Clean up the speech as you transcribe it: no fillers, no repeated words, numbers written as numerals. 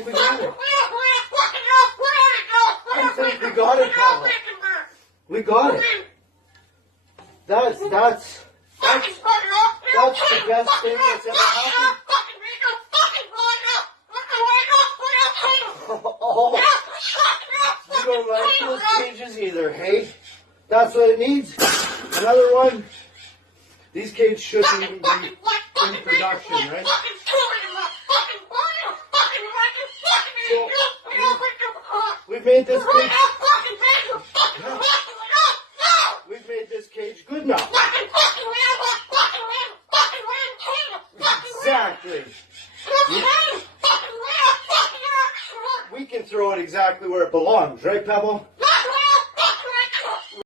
think we got it. I think we got it, Pablo. We got it. That's the best thing that's ever happened. Oh, you don't like those cages either, hey? That's what it needs. Another one. These cages shouldn't even be in production, right? So, we've made this cage. We've made this cage good now. Exactly. We can throw it exactly where it belongs, right, Pebble?